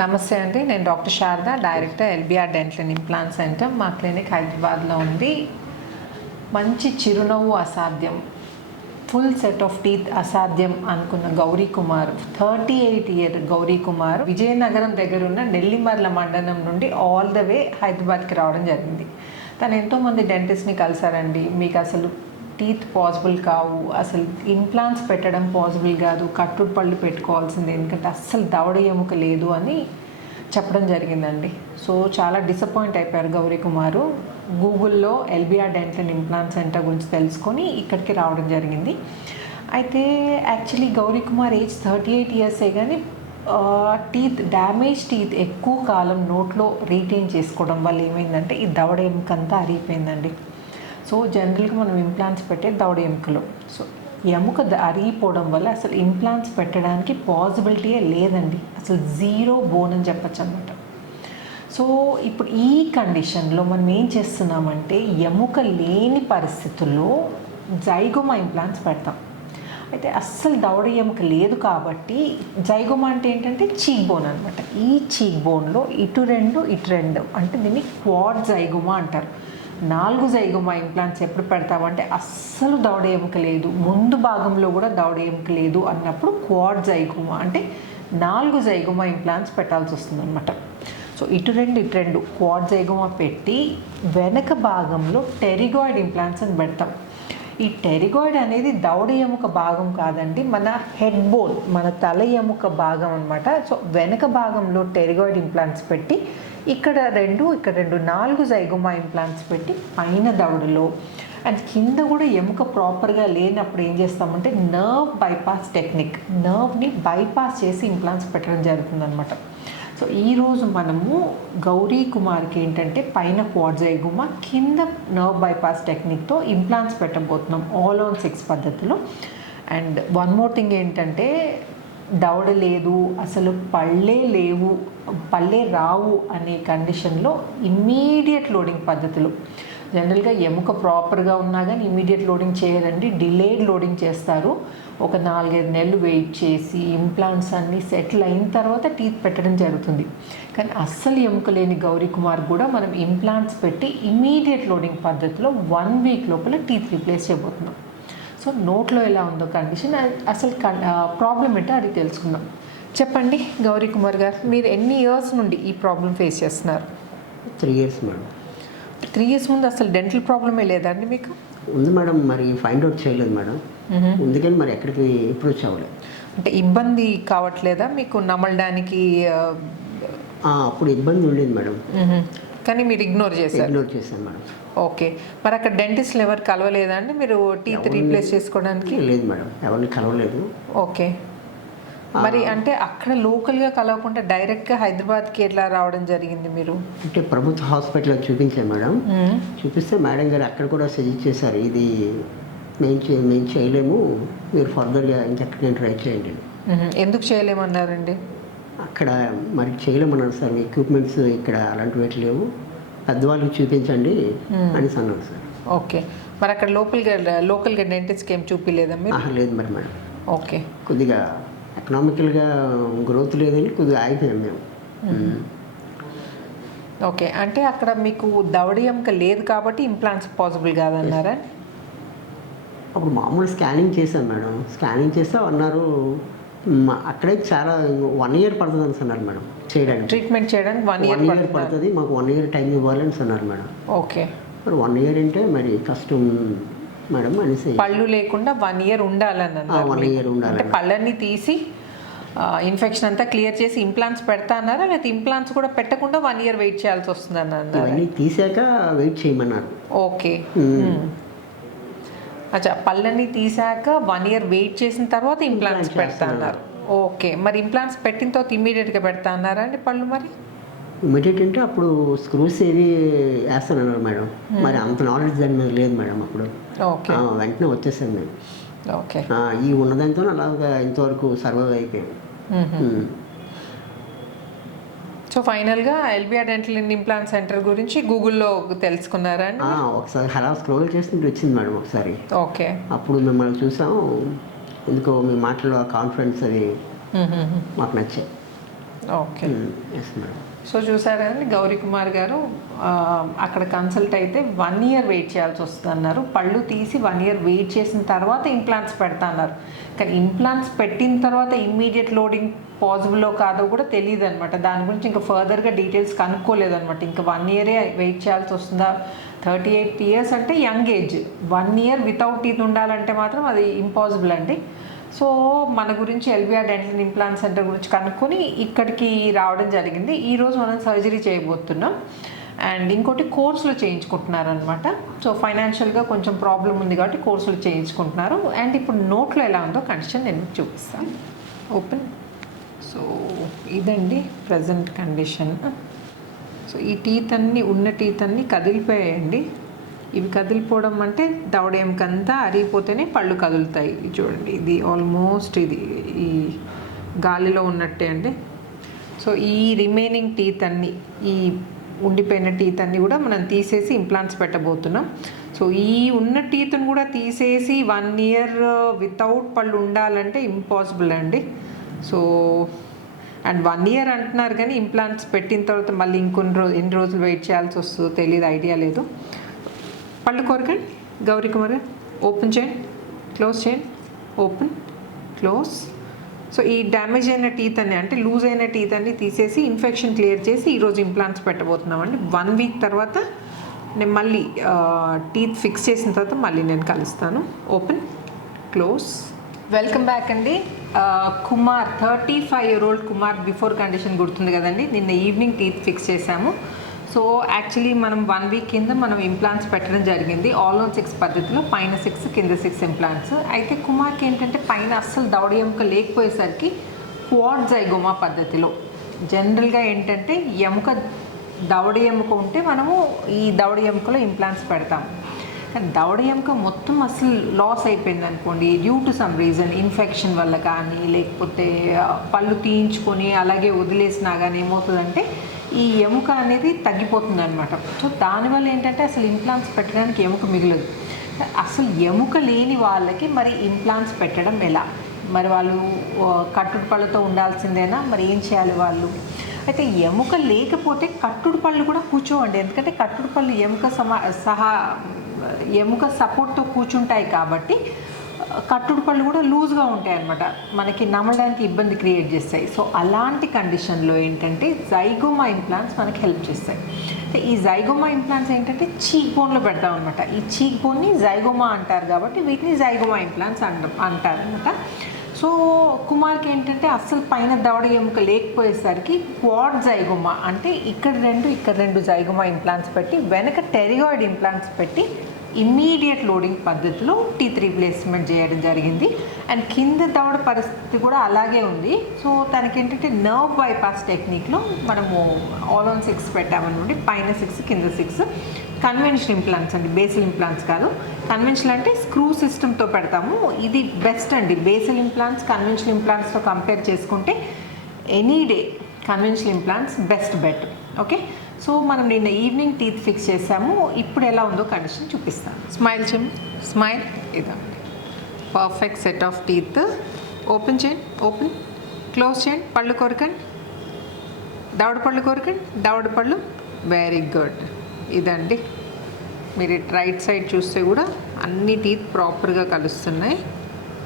నమస్తే అండి, నేను doctor Sharada, director LBR dental and implant centre. మా క్లినిక్ హైదరాబాద్లో ఉంది. మంచి చిరునవ్వు అసాధ్యం, ఫుల్ సెట్ ఆఫ్ టీత్ అసాధ్యం అనుకున్న గౌరీ కుమార్, 38 ఇయర్ గౌరీ కుమార్ విజయనగరం దగ్గర ఉన్న నెల్లిమర్ల మండలం నుండి ఆల్ ద వే హైదరాబాద్కి రావడం జరిగింది. తను ఎంతోమంది డెంటిస్ట్ని కలిసారండి. మీకు అసలు టీత్ పాసిబుల్ కావు, అసలు ఇంప్లాంట్స్ పెట్టడం పాసిబుల్ కాదు, కట్టుడు పళ్ళు పెట్టుకోవాల్సింది, ఎందుకంటే అస్సలు దవడ ఎముక లేదు అని చెప్పడం జరిగిందండి. సో చాలా డిసప్పాయింట్ అయిపోయారు గౌరీ కుమారు. గూగుల్లో LBR dental and implant centre గురించి తెలుసుకొని ఇక్కడికి రావడం జరిగింది. అయితే యాక్చువల్లీ గౌరీ కుమార్ ఏజ్ 38 ఇయర్సే, కానీ డ్యామేజ్ టీత్ ఎక్కువ కాలం నోట్లో రీటైన్ చేసుకోవడం వల్ల ఏమైందంటే ఈ దవడ ఎముక అంతా అరిగిపోయిందండి. సో జనరల్గా మనం ఇంప్లాంట్స్ పెట్టే దవడ ఎముకలో, సో ఎముక అరిగిపోవడం వల్ల అసలు ఇంప్లాంట్స్ పెట్టడానికి పాసిబిలిటీయే లేదండి, అసలు జీరో బోన్ అని చెప్పచ్చు అనమాట. సో ఇప్పుడు ఈ కండిషన్లో మనం ఏం చేస్తున్నామంటే ఎముక లేని పరిస్థితుల్లో జైగోమా ఇంప్లాంట్స్ పెడతాం. అయితే అస్సలు దవడ ఎముక లేదు కాబట్టి జైగోమా అంటే ఏంటంటే చీక్ బోన్ అనమాట. ఈ చీక్ బోన్లో ఇటు రెండు అంటే దీన్ని క్వాడ్ జైగోమా అంటారు. 4 జైగోమా ఇంప్లాంట్స్ ఎప్పుడు పెడతామంటే అస్సలు దవడ ఎముక లేదు, ముందు భాగంలో కూడా దవడ ఎముక లేదు అన్నప్పుడు క్వాడ్ జైగోమా అంటే 4 జైగోమా ఇంప్లాంట్స్ పెట్టాల్సి వస్తుంది అనమాట. సో ఇటు రెండు క్వాడ్ జైగోమా పెట్టి వెనక భాగంలో టెరిగాయిడ్ ఇంప్లాంట్స్ అని పెడతాం. ఈ టెరిగాయిడ్ అనేది దవడ ఎముక భాగం కాదండి, మన హెడ్ బోన్, మన తల ఎముక భాగం అనమాట. సో వెనక భాగంలో టెరిగాయిడ్ ఇంప్లాంట్స్ పెట్టి ఇక్కడ రెండు 4 జైగోమా ఇంప్లాంట్స్ పెట్టి పైన దవడలో అండ్ కింద కూడా ఎముక ప్రాపర్గా లేనప్పుడు ఏం చేస్తామంటే నర్వ్ బైపాస్ టెక్నిక్, నర్వ్ని బైపాస్ చేసి ఇంప్లాంట్స్ పెట్టడం జరుగుతుందన్నమాట. సో ఈరోజు మనము గౌరీ కుమార్కి ఏంటంటే పైన క్వాడ్ జైగోమా, కింద నర్వ్ బైపాస్ టెక్నిక్తో ఇంప్లాంట్స్ పెట్టబోతున్నాం ఆల్ ఆన్ 6 పద్ధతిలో. అండ్ వన్ మోర్ థింగ్ ఏంటంటే దవడ లేదు, అసలు పళ్ళే రావు అనే కండిషన్లో ఇమ్మీడియట్ లోడింగ్ పద్ధతులు. జనరల్గా ఎముక ప్రాపర్గా ఉన్నా కానీ ఇమ్మీడియట్ లోడింగ్ చేయరండి, డిలేడ్ లోడింగ్ చేస్తారు. ఒక 4-5 నెలలు వెయిట్ చేసి ఇంప్లాంట్స్ అన్నీ సెటిల్ అయిన తర్వాత టీత్ పెట్టడం జరుగుతుంది. కానీ అస్సలు ఎముక లేని గౌరీ కుమార్ కూడా మనం ఇంప్లాంట్స్ పెట్టి ఇమ్మీడియట్ లోడింగ్ పద్ధతిలో 1 వీక్ లోపల టీత్ రీప్లేస్ చేయబోతున్నాం. సో నోట్లో ఎలా ఉందో కండిషన్, అసలు ప్రాబ్లం ఏంటో అది తెలుసుకుందాం. చెప్పండి గౌరీ కుమార్ గారు, మీరు ఎన్ని ఇయర్స్ నుండి ఈ ప్రాబ్లం ఫేస్ చేస్తున్నారు? 3 ఇయర్స్ మేడం. 3 ఇయర్స్ ముందు అసలు డెంటల్ ప్రాబ్లమే లేదండి మీకు? ఉంది మేడం, మరి ఫైండ్ అవుట్ చేయలేదు మేడం. అందుకని మరి ఎక్కడికి అప్రోచ్ అవ్వలేదు. అంటే ఇబ్బంది కావట్లేదా మీకు నమలడానికి? అప్పుడు ఇబ్బంది ఉండేది మేడం, కానీ మీరు ఇగ్నోర్ చేశాను మేడం. ఓకే, మరి అక్కడ డెంటిస్ట్లు ఎవరు కలవలేదా అండి మీరు టీత్ రీప్లేస్ చేసుకోవడానికి? లేదు మేడం, ఎవరిని కలవలేదు. ఓకే, మరి అంటే అక్కడ లోకల్గా కలవకుండా డైరెక్ట్గా హైదరాబాద్కి ఎట్లా రావడం జరిగింది మీరు? అంటే ప్రభుత్వ హాస్పిటల్లో చూపించాను మేడం. చూపిస్తే మేడం గారు అక్కడ కూడా సజెస్ట్ చేశారు, ఇది మేము చేయలేము, మీరు ఫర్దర్గా ఇంకెక్కడికైనా ట్రై చేయండి. ఎందుకు చేయలేమన్నారండి? అక్కడ మరి చేయలేమన్నారు సార్, మీ ఎక్విప్మెంట్స్ ఇక్కడ అలాంటివి లేవు, పెద్దవాళ్ళకి చూపించండి అని అన్నారు సార్. ఓకే, మరి అక్కడ లోకల్గా డెంటిస్ట్కి ఏం చూపించలేదా మీరు? లేదు మరి మేడం. ఓకే, కొద్దిగా ఎకనామికల్గా గ్రోత్ లేదని కొద్దిగా ఆగిపోయాం మేము. ఓకే, అంటే అక్కడ మీకు దవడ ఎముక లేదు కాబట్టి ఇంప్లాంట్స్ పాసిబుల్ కాదన్నారా? అప్పుడు మామూలు స్కానింగ్ చేశాను మేడం, స్కానింగ్ చేస్తే అన్నారు అక్కడే చాలా 1 ఇయర్ పడుతుంది అని అన్నారు మేడం చేయడానికి. ట్రీట్మెంట్ చేయడానికి 1 ఇయర్ పడుతుంది, మాకు 1 ఇయర్ టైం ఇవ్వాలని అన్నారు మేడం. ఓకే, మరి 1 ఇయర్ అంటే మరి కష్టం మేడం అనేసి. పళ్ళు లేకుండా 1 ఇయర్ ఉండాలని అన్నారు. 1 ఇయర్ ఉండాలి, పళ్ళన్నీ తీసి ఇన్ఫెక్షన్ అంతా క్లియర్ చేసి ఇంప్లాంట్స్ పెడతా అన్నారా, లేకపోతే ఇంప్లాంట్స్ కూడా పెట్టకుండా 1 ఇయర్ వెయిట్ చేయాల్సి వస్తుంది అన్నారు? అన్నీ తీసాక వెయిట్ చేయమన్నారు. ఓకే, అచ్చా, పళ్ళన్నీ తీసాక 1 ఇయర్ వెయిట్ చేసిన తర్వాత ఇంప్లాంట్స్ పెడతా అన్నారు. ఓకే, మరి ఇంప్లాంట్స్ పెట్టిన తర్వాత ఇమ్మీడియట్గా పెడతా అన్నారా అండి పళ్ళు? మరి ఇమ్మీడియట్ అంటే అప్పుడు స్క్రూస్ ఏవి వేస్తానన్నారు మేడం, మరి అంత నాలెడ్జ్ దాని మీద లేదు మేడం అప్పుడు. ఓకే, వెంటనే వచ్చేసాను మేము. ఓకే, ఈ ఉన్నదాంతో అలాగా ఇంతవరకు సర్వైవ్ అయిపోయాం. సో ఫైనల్గా LBR dental and implant centre గురించి గూగుల్లో తెలుసుకున్నారా అండి? ఒకసారి అలా స్క్రోల్ చేస్తుంటే వచ్చింది మేడం ఒకసారి. ఓకే, అప్పుడు మిమ్మల్ని చూసాం, ఎందుకో మీ మాటలో కాన్ఫిడెన్స్ అది మాకు నచ్చాయి. ఓకే. Yes madam. సో చూసారు కదండి గౌరీ కుమార్ గారు అక్కడ కన్సల్ట్ అయితే 1 ఇయర్ వెయిట్ చేయాల్సి వస్తుంది అన్నారు. పళ్ళు తీసి 1 ఇయర్ వెయిట్ చేసిన తర్వాత ఇంప్లాంట్స్ పెడతా అన్నారు. కానీ ఇంప్లాంట్స్ పెట్టిన తర్వాత ఇమ్మీడియట్ లోడింగ్ పాసిబుల్లో కాదో కూడా తెలియదు అనమాట. దాని గురించి ఇంకా ఫర్దర్గా డీటెయిల్స్ కనుక్కోలేదన్నమాట. ఇంకా 1 ఇయరే వెయిట్ చేయాల్సి వస్తుందా? 38 ఇయర్స్ అంటే young age. 1 year without teeth ఉండాలంటే మాత్రం అది ఇంపాసిబుల్ అండి. సో మన గురించి ఎల్బిఆర్ డెంటల్ ఇంప్లాంట్ సెంటర్ గురించి కనుక్కొని ఇక్కడికి రావడం జరిగింది. ఈరోజు మనం సర్జరీ చేయబోతున్నాం. అండ్ ఇంకోటి కోర్సులో చేయించుకుంటున్నారనమాట. సో ఫైనాన్షియల్గా కొంచెం ప్రాబ్లం ఉంది కాబట్టి కోర్సులు చేయించుకుంటున్నారు. అండ్ ఇప్పుడు నోట్లో ఎలా ఉందో కండిషన్ నేను మీకు చూపిస్తాను. ఓపెన్. సో ఇదండి ప్రజెంట్ కండిషన్. సో ఈ టీత్ అన్నీ ఉన్న టీత్ అన్నీ కదిలిపోయాయండి. ఇవి కదిలిపోవడం అంటే దవడ ఎముకంతా అరిగిపోతేనే పళ్ళు కదులుతాయి. చూడండి, ఇది ఆల్మోస్ట్ ఇది ఈ గాలిలో ఉన్నట్టే అండి. సో ఈ రిమైనింగ్ టీత్ అన్నీ, ఈ ఉండిపోయిన టీత్ అన్నీ కూడా మనం తీసేసి ఇంప్లాంట్స్ పెట్టబోతున్నాం. సో ఈ ఉన్న టీత్ను కూడా తీసేసి 1 ఇయర్ వితౌట్ పళ్ళు ఉండాలంటే ఇంపాసిబుల్ అండి. సో అండ్ 1 ఇయర్ అంటున్నారు కానీ ఇంప్లాంట్స్ పెట్టిన తర్వాత మళ్ళీ ఎన్ని రోజులు వెయిట్ చేయాల్సి వస్తుందో తెలియదు, ఐడియా లేదు. పళ్ళు కొరకండి గౌరీ కుమార్ గారు. ఓపెన్ చేయండి, క్లోజ్ చేయండి, ఓపెన్, క్లోజ్. సో ఈ డ్యామేజ్ అయిన టీత్ అన్ని, అంటే లూజ్ అయిన టీత్ అన్ని తీసేసి ఇన్ఫెక్షన్ క్లియర్ చేసి ఈరోజు ఇంప్లాంట్స్ పెట్టబోతున్నామండి. 1 వీక్ తర్వాత నేను మళ్ళీ టీత్ ఫిక్స్ చేసిన తర్వాత మళ్ళీ నేను కలుస్తాను. Open, close. వెల్కమ్ బ్యాక్ అండి. Kumar 35-year-old Kumar before condition గుర్తుంది కదండి. నిన్న ఈవినింగ్ టీత్ ఫిక్స్ చేశాము. సో యాక్చువల్లీ మనం 1 వీక్ కింద మనం ఇంప్లాంట్స్ పెట్టడం జరిగింది. ఆల్ ఆన్ 6 పద్ధతిలో, పైన 6 కింద 6 ఇంప్లాంట్స్. అయితే కుమార్కి ఏంటంటే పైన అస్సలు దవడ ఎముక లేకపోయేసరికి క్వాడ్ జైగోమా పద్ధతిలో, జనరల్గా ఏంటంటే ఎముక దవడ ఎముక ఉంటే మనము ఈ దవడ ఎముకలో ఇంప్లాంట్స్ పెడతాము. కానీ దవడ ఎముక మొత్తం అసలు లాస్ అయిపోయింది అనుకోండి, due to some reason, infection వల్ల కానీ లేకపోతే పళ్ళు తీయించుకొని అలాగే వదిలేసినా కానీ ఏమవుతుందంటే ఈ ఎముక అనేది తగ్గిపోతుంది అనమాట. సో దానివల్ల ఏంటంటే అసలు ఇంప్లాంట్స్ పెట్టడానికి ఎముక మిగలదు. అసలు ఎముక లేని వాళ్ళకి మరి ఇంప్లాంట్స్ పెట్టడం ఎలా? మరి వాళ్ళు కట్టుడు పళ్ళతో ఉండాల్సిందేనా? మరి ఏం చేయాలి వాళ్ళు? అయితే ఎముక లేకపోతే కట్టుడు పళ్ళు కూడా కూర్చోవండి. ఎందుకంటే కట్టుడు పళ్ళు ఎముక సపోర్ట్తో కూర్చుంటాయి కాబట్టి కట్టుడు పళ్ళు కూడా లూజ్గా ఉంటాయి అన్నమాట, మనకి నమ్మడానికి ఇబ్బంది క్రియేట్ చేస్తాయి. సో అలాంటి కండిషన్లో ఏంటంటే జైగోమా ఇంప్లాంట్స్ మనకి హెల్ప్ చేస్తాయి. ఈ జైగోమా ఇంప్లాంట్స్ ఏంటంటే చీక్ బోన్లో పెడతాం అనమాట. ఈ చీక్ బోన్ని జైగోమా అంటారు కాబట్టి వీటిని జైగోమా ఇంప్లాంట్స్ అంటారనమాట. సో కుమార్కి ఏంటంటే అస్సలు పైన దవడ ఎముక లేకపోయేసరికి క్వాడ్ జైగోమా, అంటే ఇక్కడ 2 జైగోమా ఇంప్లాంట్స్ పెట్టి వెనక టెరిగాయిడ్ ఇంప్లాంట్స్ పెట్టి ఇమ్మీడియట్ లోడింగ్ పద్ధతిలో టీత్ రీప్లేస్మెంట్ చేయడం జరిగింది. అండ్ కింద దవడ పరిస్థితి కూడా అలాగే ఉంది. సో తనకి ఏంటంటే నర్వ్ బైపాస్ టెక్నిక్లో మనము ఆల్ ఆన్ 6 పెట్టామనుకోండి, పైన 6 కింద 6. కన్వెన్షనల్ ఇంప్లాంట్స్ అండి, బేసిల్ ఇంప్లాంట్స్ కాదు. కన్వెన్షనల్ అంటే స్క్రూ సిస్టమ్తో పెడతాము. ఇది బెస్ట్ అండి. బేసిల్ ఇంప్లాంట్స్ కన్వెన్షనల్ ఇంప్లాంట్స్తో కంపేర్ చేసుకుంటే any day conventional implants best bet. Okay. So మనం నిన్న ఈవినింగ్ టీత్ ఫిక్స్ చేసాము. ఇప్పుడు ఎలా ఉందో కండిషన్ చూపిస్తాను. స్మైల్ చేయండి, స్మైల్. ఇదండి perfect set of teeth. Open చేయండి, ఓపెన్, క్లోజ్ చేయండి. పళ్ళు కొరకండి, దవడ పళ్ళు కొరకండి, దవడ పళ్ళు. Very good. ఇదండి, మీరు రైట్ సైడ్ చూస్తే కూడా అన్ని టీత్ ప్రాపర్గా కలుస్తున్నాయి.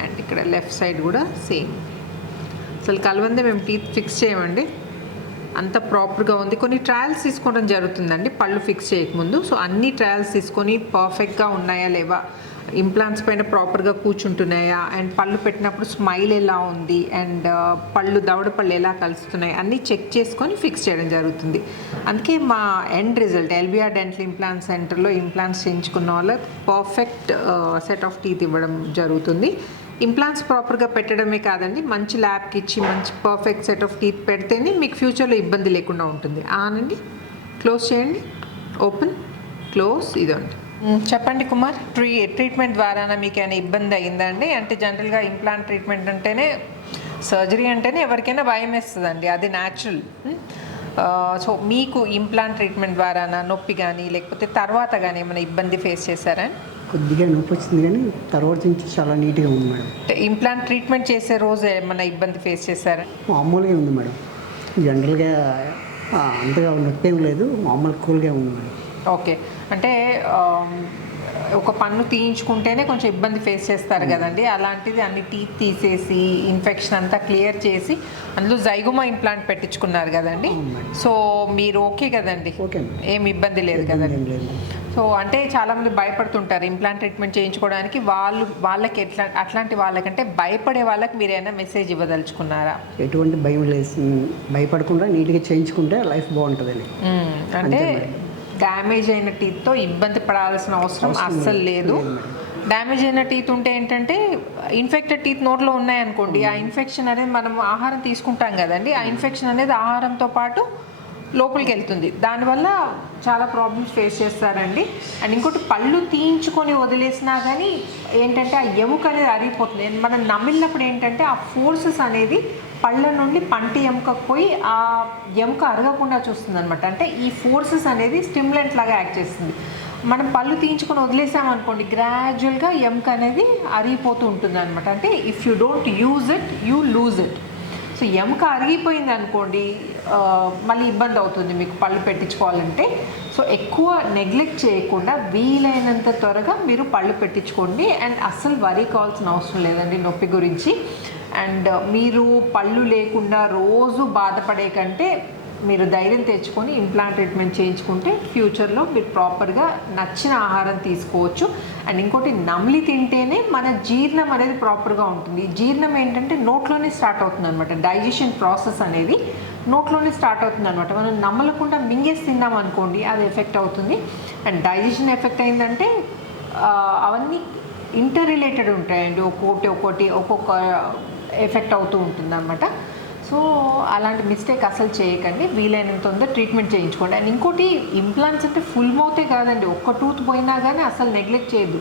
అండ్ ఇక్కడ లెఫ్ట్ సైడ్ కూడా సేమ్. అసలు కలవందే మేము టీత్ ఫిక్స్ చేయమండి, అంత ప్రాపర్గా ఉంది. కొన్ని ట్రయల్స్ తీసుకోవడం జరుగుతుందండి పళ్ళు ఫిక్స్ చేయకముందు. సో అన్ని ట్రయల్స్ తీసుకొని పర్ఫెక్ట్గా ఉన్నాయా లేవా, ఇంప్లాంట్స్ పైన ప్రాపర్గా కూర్చుంటున్నాయా, అండ్ పళ్ళు పెట్టినప్పుడు స్మైల్ ఎలా ఉంది, అండ్ దవడ పళ్ళు ఎలా కలుస్తున్నాయి అన్నీ చెక్ చేసుకొని ఫిక్స్ చేయడం జరుగుతుంది. అందుకే మా end result LBR dental implant సెంటర్లో ఇంప్లాంట్స్ చేయించుకున్న వాళ్ళ పర్ఫెక్ట్ సెట్ ఆఫ్ టీత్ ఇవ్వడం జరుగుతుంది. ఇంప్లాంట్స్ ప్రాపర్గా పెట్టడమే కాదండి, మంచి ల్యాబ్కి ఇచ్చి మంచి పర్ఫెక్ట్ సెట్ ఆఫ్ టీత్ పెడితేనే మీకు ఫ్యూచర్లో ఇబ్బంది లేకుండా ఉంటుంది. ఆనండి, క్లోజ్ చేయండి, ఓపెన్, క్లోజ్. ఇదండి. చెప్పండి కుమార్, ట్రీట్మెంట్ ద్వారా మీకు ఏమైనా ఇబ్బంది అయిందా అండి? అంటే జనరల్గా ఇంప్లాంట్ ట్రీట్మెంట్ అంటేనే, సర్జరీ అంటేనే ఎవరికైనా భయం వేస్తుందండి, అది న్యాచురల్. సో మీకు ఇంప్లాంట్ ట్రీట్మెంట్ ద్వారా నొప్పి కానీ లేకపోతే తర్వాత కానీ ఏమైనా ఇబ్బంది ఫేస్ చేశారా? కొద్దిగా నొప్పి వచ్చింది కానీ తర్వాత నుంచి చాలా నీట్గా ఉంది మేడం. ఇంప్లాంట్ ట్రీట్మెంట్ చేసే రోజు ఏమైనా ఇబ్బంది ఫేస్ చేశారా? మామూలుగా ఉంది మేడం. జనరల్గా అంతగా నొప్పి ఏం లేదు, మామూలు కూల్గా ఉంది మేడం. ఓకే, అంటే ఒక పన్ను తీయించుకుంటేనే కొంచెం ఇబ్బంది ఫేస్ చేస్తారు కదండి, అలాంటిది అన్ని టీత్ తీసేసి ఇన్ఫెక్షన్ అంతా క్లియర్ చేసి అందులో జైగోమా ఇంప్లాంట్ పెట్టించుకున్నారు కదండి. సో మీరు ఓకే కదండి, ఓకే, ఏం ఇబ్బంది లేదు కదండి. ఏం లేదు. సో అంటే చాలామంది భయపడుతుంటారు ఇంప్లాంట్ ట్రీట్మెంట్ చేయించుకోవడానికి, వాళ్ళకి అట్లాంటి వాళ్ళకంటే భయపడే వాళ్ళకి మీరు ఏమైనా మెసేజ్ ఇవ్వదలుచుకున్నారా? ఎటువంటి భయం లేదు, భయపడకుండా నీట్గా చేయించుకుంటే లైఫ్ బాగుంటుందని. అంటే డ్యామేజ్ అయిన టీత్తో ఇబ్బంది పడాల్సిన అవసరం అస్సలు లేదు. డ్యామేజ్ అయిన టీత్ ఉంటే ఏంటంటే ఇన్ఫెక్టెడ్ టీత్ నోట్లో ఉన్నాయనుకోండి, ఆ ఇన్ఫెక్షన్ అనేది మనం ఆహారం తీసుకుంటాం కదండి, ఆ ఇన్ఫెక్షన్ అనేది ఆహారంతో పాటు లోపలికి వెళ్తుంది, దానివల్ల చాలా ప్రాబ్లమ్స్ ఫేస్ చేస్తారండి. అండ్ ఇంకోటి పళ్ళు తీయించుకొని వదిలేసినా కానీ ఏంటంటే ఆ ఎముక అనేది అరిగిపోతుంది. మనం నమిలినప్పుడు ఏంటంటే ఆ ఫోర్సెస్ అనేది పళ్ళ నుండి పంటి ఎముకకు పోయి ఆ ఎముక అరగకుండా చూస్తుంది అనమాట. అంటే ఈ ఫోర్సెస్ అనేది స్టిమ్యులెంట్ లాగా యాక్ట్ చేస్తుంది. మనం పళ్ళు తీయించుకొని వదిలేసామనుకోండి, గ్రాడ్యువల్గా ఎముక అనేది అరిగిపోతూ ఉంటుంది అనమాట. అంటే if you don't use it you lose it. So ఎముక అరిగిపోయింది అనుకోండి, మళ్ళీ ఇబ్బంది అవుతుంది మీకు పళ్ళు పెట్టించుకోవాలంటే. సో ఎక్కువ నెగ్లెక్ట్ చేయకుండా వీలైనంత త్వరగా మీరు పళ్ళు పెట్టించుకోండి. అండ్ అస్సలు వరీ కావాల్సిన అవసరం లేదండి నొప్పి గురించి. అండ్ మీరు పళ్ళు లేకుండా రోజు బాధపడే కంటే మీరు ధైర్యం తెచ్చుకొని ఇంప్లాంట్ ట్రీట్మెంట్ చేయించుకుంటే ఫ్యూచర్లో మీరు ప్రాపర్గా నచ్చిన ఆహారం తీసుకోవచ్చు. అండ్ ఇంకోటి, నమిలి తింటేనే మన జీర్ణం అనేది ప్రాపర్గా ఉంటుంది. జీర్ణం ఏంటంటే నోట్లోనే స్టార్ట్ అవుతుంది అనమాట. డైజెషన్ ప్రాసెస్ అనేది నోట్లోనే స్టార్ట్ అవుతుంది అనమాట. మనం నమ్మలకుండా మింగేసి తిన్నాం అనుకోండి, అది ఎఫెక్ట్ అవుతుంది. అండ్ డైజెషన్ ఎఫెక్ట్ అయిందంటే అవన్నీ ఇంటర్ రిలేటెడ్ ఉంటాయండి, ఒక్కొక్క ఎఫెక్ట్ అవుతూ ఉంటుంది అనమాట. సో అలాంటి మిస్టేక్ అసలు చేయకండి, వీలైనంత తొందర ట్రీట్మెంట్ చేయించుకోండి. అండ్ ఇంకోటి, ఇంప్లాంట్స్ అంటే ఫుల్ మౌతే కాదండి, ఒక్క టూత్ పోయినా కానీ అసలు నెగ్లెక్ట్ చేయొద్దు.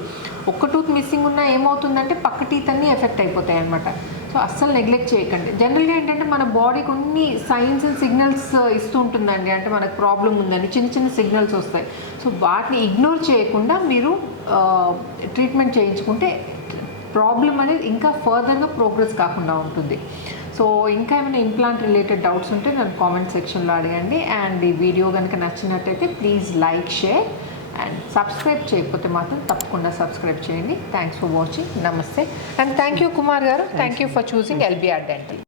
ఒక్క టూత్ మిస్సింగ్ ఉన్నా ఏమవుతుందంటే పక్క టీత్ అన్నీ ఎఫెక్ట్ అయిపోతాయి అనమాట. సో అస్సలు నెగ్లెక్ట్ చేయకండి. జనరల్గా ఏంటంటే మన బాడీ కొన్ని సైన్స్ అండ్ సిగ్నల్స్ ఇస్తూ ఉంటుందండి, అంటే మనకు ప్రాబ్లం ఉందని చిన్న చిన్న సిగ్నల్స్ వస్తాయి. సో వాటిని ఇగ్నోర్ చేయకుండా మీరు ట్రీట్మెంట్ చేయించుకుంటే ప్రాబ్లం అనేది ఇంకా ఫర్దర్గా ప్రోగ్రెస్ కాకుండా ఉంటుంది. సో ఇంకా ఏమైనా ఇంప్లాంట్ రిలేటెడ్ డౌట్స్ ఉంటే నన్ను కామెంట్ సెక్షన్లో అడగండి. అండ్ ఈ వీడియో కనుక నచ్చినట్టయితే please like, share and subscribe చేయకపోతే మాత్రం తప్పకుండా సబ్స్క్రైబ్ చేయండి. Thanks for watching. నమస్తే అండ్ థ్యాంక్ యూ కుమార్ గారు. Thank you for choosing LBR dental.